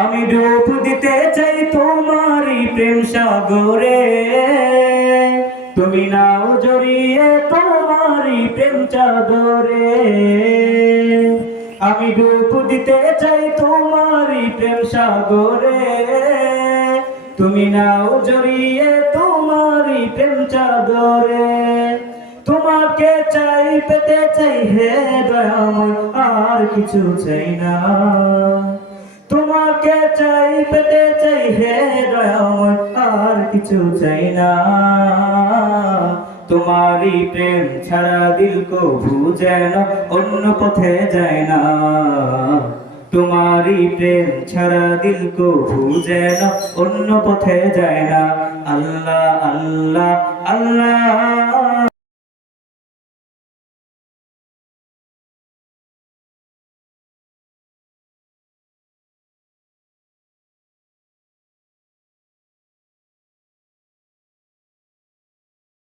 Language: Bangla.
আমি ডুব দিতে চাই তোমারই প্রেম সাগরে, তুমি নাও জড়িয়ে তোমারই প্রেম চাদরে। আমি ডুব দিতে চাই তোমারই প্রেম সাগরে, তুমি নাও জড়িয়ে তোমারই প্রেম চাদরে। তোমাকে চাই, পেতে চাই হে দয়াময়, আর কিছু চাই না। তোমাকে চাই, পেতে চাই হে দয়াময়, আর কিছু চাই না। তোমারই প্রেম ছাড়া দিল কভু যেন অন্য পথে যায় না। তোমারই প্রেম ছাড়া দিল কভু যেন অন্য পথে যায় না। আল্লাহ আল্লাহ আল্লাহ